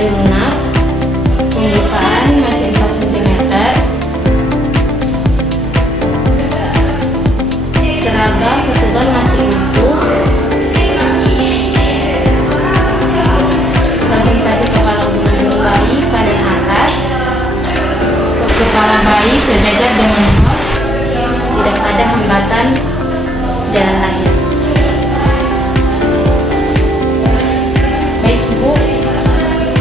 dan lunak. Pembukaan masih 4 cm. Seragam ketuban masih utuh. Presentasi kepala gunung bayi pada atas. Kepala bayi sejajar dengan hos. Tidak ada hambatan jalan lahir. Baik Ibu,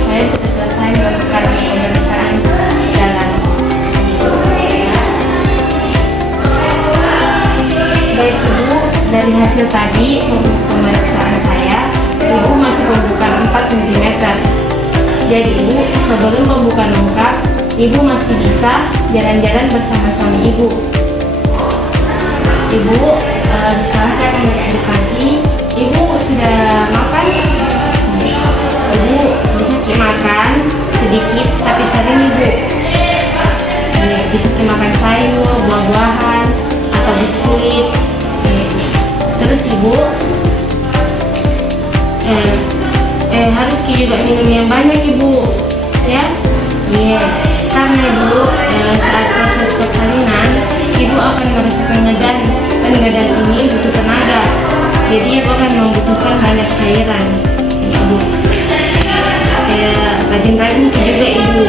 saya sudah selesai melakukan pemeriksaan jalan. Baik Ibu, dari hasil tadi pemeriksaan saya, Ibu masih pembukaan 4 cm. Jadi Ibu, sebelum pembukaan lengkap, Ibu masih bisa jalan-jalan bersama suami Ibu. Ibu, sekarang saya akan mengedukasi. Ibu sudah makan? Ibu bisa makan sedikit tapi sering Ibu. Bisa makan sayur, buah-buahan, atau biskuit. Terus Ibu harus juga minum yang banyak Ibu, ya. Iya, karena Ibu saat proses persalinan Ibu akan merasakan ngedan, dan ngedan ini butuh tenaga. Jadi Ibu akan membutuhkan banyak cairan, ya Bu. Rajin-rajin juga Ibu.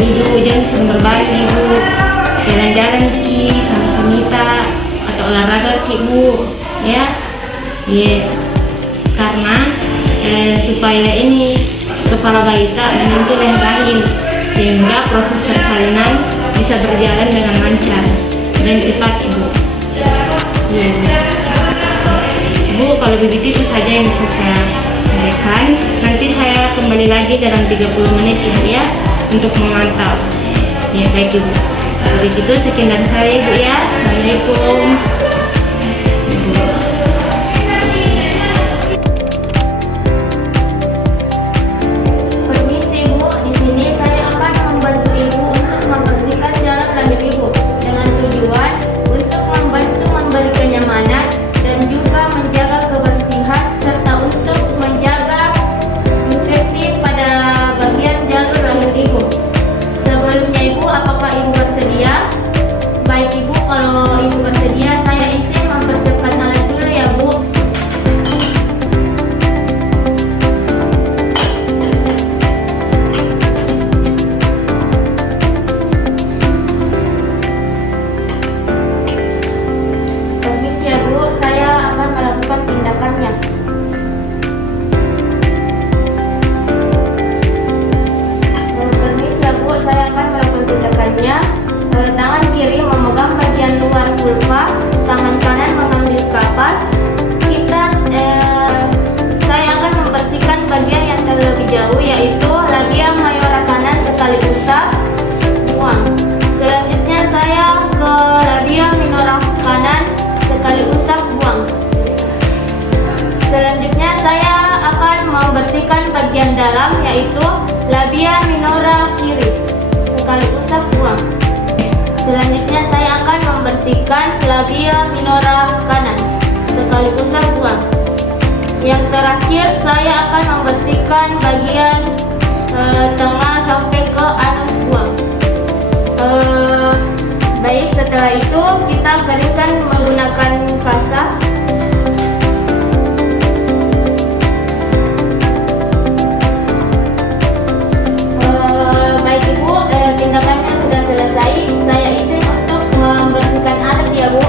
Duduk jangan sering berbaring Ibu. Jalan-jalan Ki sama Samita atau olahraga Ki Bu, ya. Iya. Karena supaya ini kepala bayi tak menyentuh leher rahim, sehingga proses persalinan bisa berjalan dengan lancar dan cepat Ibu. Ya, Bu, kalau begitu itu saja yang bisa saya sampaikan. Nanti saya kembali lagi dalam 30 menit Ibu ya, untuk memantau. Ya baik Ibu. Kalau begitu sekian dari saya Ibu ya. Assalamualaikum. Tangan kiri memegang bagian luar vulva, tangan kanan mengambil kapas. Saya akan membersihkan bagian yang terlebih jauh, yaitu labia mayora kanan sekali usap, buang. Selanjutnya saya ke labia minora kanan sekali usap, buang. Selanjutnya saya akan membersihkan bagian dalam, yaitu labia minora kiri sekali usap, buang. Selanjutnya saya akan membersihkan labia minora kanan sekali usap, buang. Yang terakhir saya akan membersihkan bagian tengah sampai ke anus, buang. Baik, setelah itu kita keringkan menggunakan kasa. Baik Ibu, tindakannya sudah selesai. Saya izin untuk membersihkan alat ya Bu.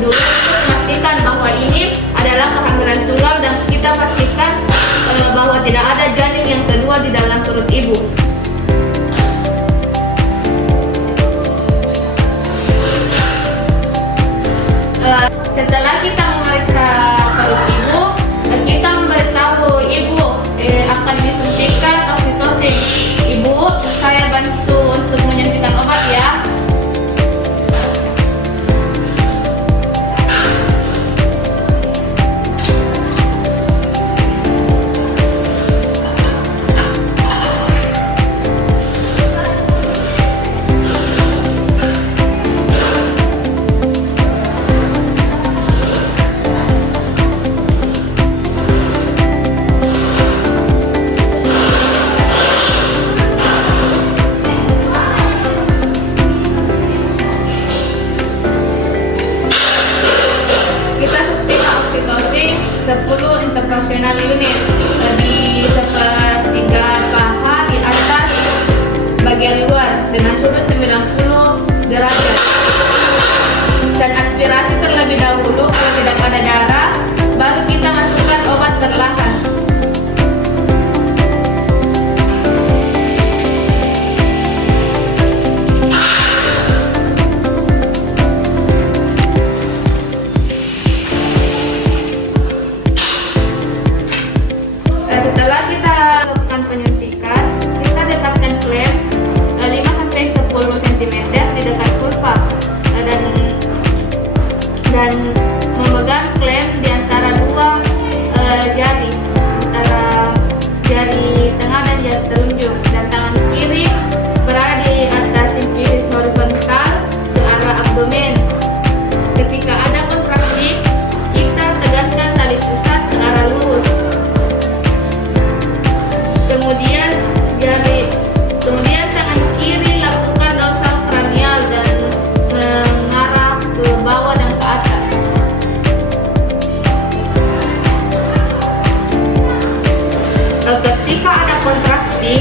dulu untuk memastikan bahwa ini adalah kehamilan tunggal dan kita pastikan bahwa tidak ada janin yang kedua di dalam perut ibu. Setelah kita memeriksa perut ibu, kita memberitahu ibu akan disuntikan oksitosin. Ibu, saya bantu untuk menyuntikkan obat ya. Kita suntikan oksitosin 10 intervensional unit di sepertiga paha di atas bagian luar dengan sudut 90 derajat. Dan aspirasi terlebih dahulu kalau tidak ada darah, baru kita masukkan obat perlahan. Setelah kita lakukan penyuntikan, kita letakkan klem 5-10 cm di dekat vulva dan memegang klem di antara dua jari, antara jari tengah dan jari telunjuk, dan tangan kiri berada di atas simfisis horizontal ke arah abdomen. Ketika ada kontraksi, kita tegakkan tali pusat ke arah lurus. Kemudian tangan kiri lakukan dorsal kranial dan mengarah ke bawah dan ke atas. Ketika ada kontraksi,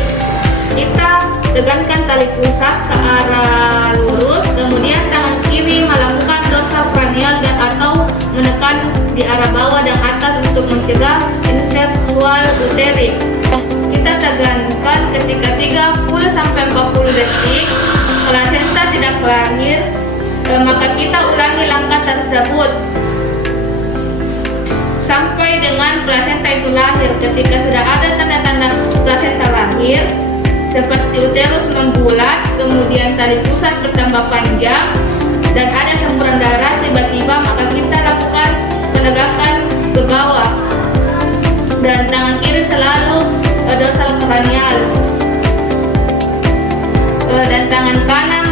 kita tegakkan tali pusat ke arah lurus, kemudian tangan kiri melakukan dorsal kranial dan atau menekan di arah bawah dan atas untuk mencegah insert sual uterik. Kita tegankan ketika 30-40 detik plasenta tidak lahir, maka kita ulangi langkah tersebut sampai dengan plasenta itu lahir. Ketika sudah ada tanda-tanda plasenta lahir seperti uterus membulat, kemudian tali pusat bertambah panjang dan ada semburan darah tiba-tiba, maka kita lakukan penegakan ke bawah dan tangan kiri selalu dorsal kranial dan tangan kanan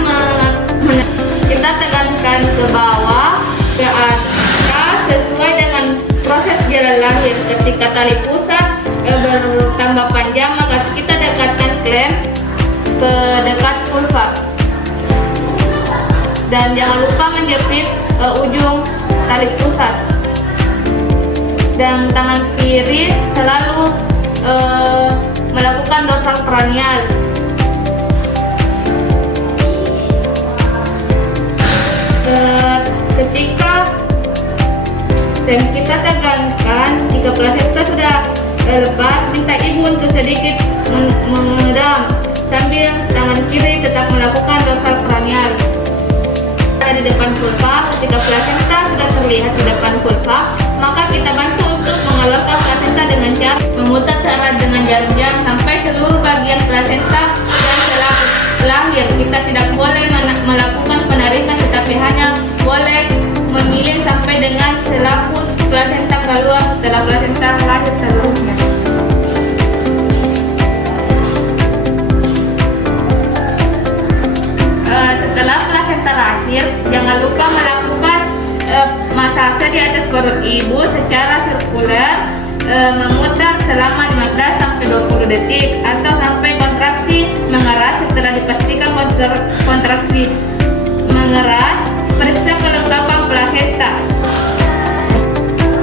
kita tegankan ke bawah ke atas sesuai dengan proses jalan lahir. Ketika tali pusat bertambah panjang, maka kita dekatkan klem ke dekat vulva dan jangan lupa menjepit ujung tali pusat, dan tangan kiri selalu melakukan dorsal kranial. Ketika dan kita tegangkan, jika plasenta sudah lepas, minta ibu untuk sedikit mengendam sambil tangan kiri tetap melakukan dorsal kranial. Di depan vulva, ketika plasenta sudah terlihat di depan vulva, maka kita bantu untuk mengeluarkan plasenta dengan cara memutar searah dengan jarum-jarum sampai seluruh bagian plasenta dan selalu lahir. Kita tidak boleh melakukan penarikan, tetapi hanya boleh memilih sampai dengan selaput plasenta keluar setelah plasenta lahir seluruhnya. Setelah plasenta lahir, jangan lupa melakukan masase di atas perut ibu secara sirkuler, memutar selama 15-20 detik atau sampai kontraksi mengeras. Setelah dipastikan kontraksi mengeras, periksa kelengkapan plasenta.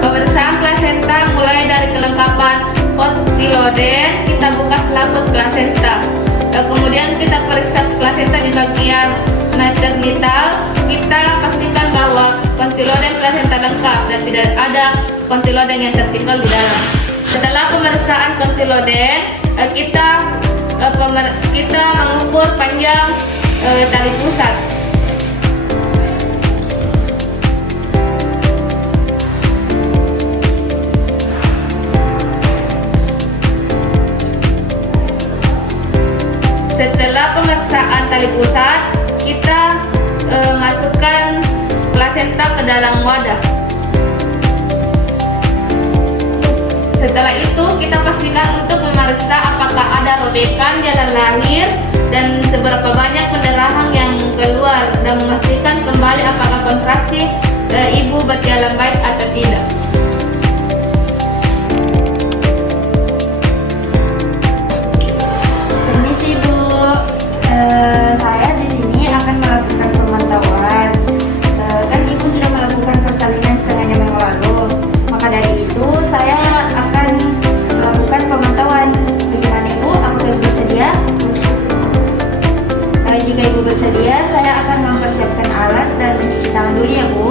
Pemeriksaan plasenta mulai dari kelengkapan kotiloden, kita buka selaput plasenta. Kemudian kita periksa plasenta di bagian maternital, kita pastikan bahwa kontiloden plasenta lengkap dan tidak ada kontiloden yang tertinggal di dalam. Setelah pemeriksaan kontiloden, kita mengukur panjang tali pusat. Setelah pemeriksaan tali pusat, kita masukkan plasenta ke dalam wadah. Setelah itu kita pastikan untuk memeriksa apakah ada robekan jalan lahir dan seberapa banyak pendarahan yang keluar, dan memastikan kembali apakah kontraksi ibu berjalan baik atau tidak. Permisi Bu, saya di sini akan melakukan pemantauan. Kan Ibu sudah melakukan persalinan setengah jam yang lalu. Maka dari itu saya akan melakukan pemantauan. Bagaimana Ibu? Apakah Ibu bersedia? Jika Ibu bersedia, saya akan mempersiapkan alat dan mencuci tangan dulu ya Bu.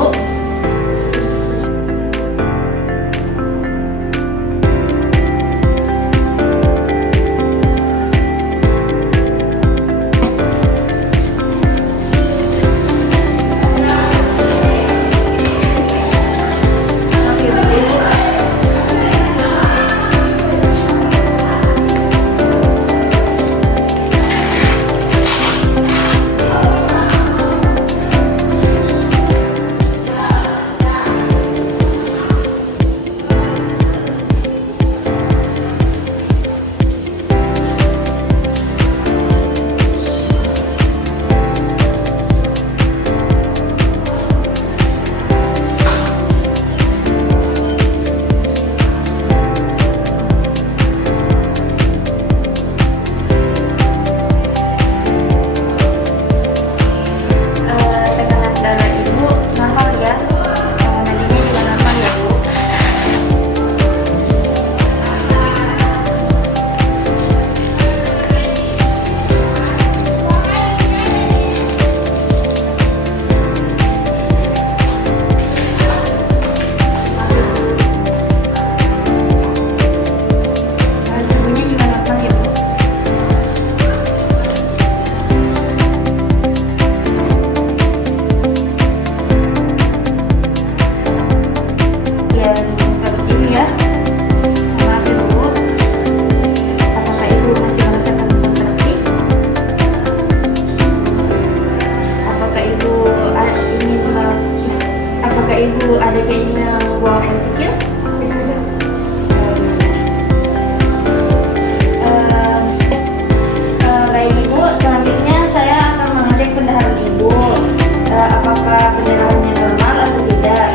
Ibu ada keinginan buang air kecil? Baik Ibu, selanjutnya saya akan mengecek pendarahan Ibu. Apakah pendarahannya normal atau tidak?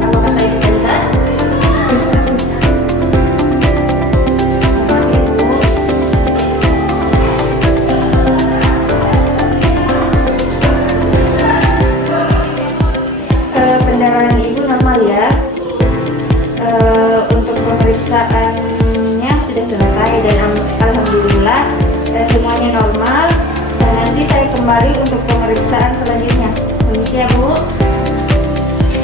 Apakah saya bisa lihat? Pendarahan Ibu normal ya. Untuk pemeriksaannya sudah selesai dan alhamdulillah semuanya normal. Nanti saya kembali untuk pemeriksaan selanjutnya. Permisi ya Bu.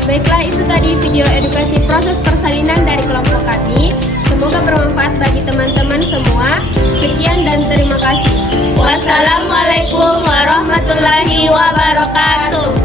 Baiklah, itu tadi video edukasi proses persalinan dari kelompok kami. Semoga bermanfaat bagi teman-teman semua. Sekian dan terima kasih. Wassalamualaikum warahmatullahi wabarakatuh.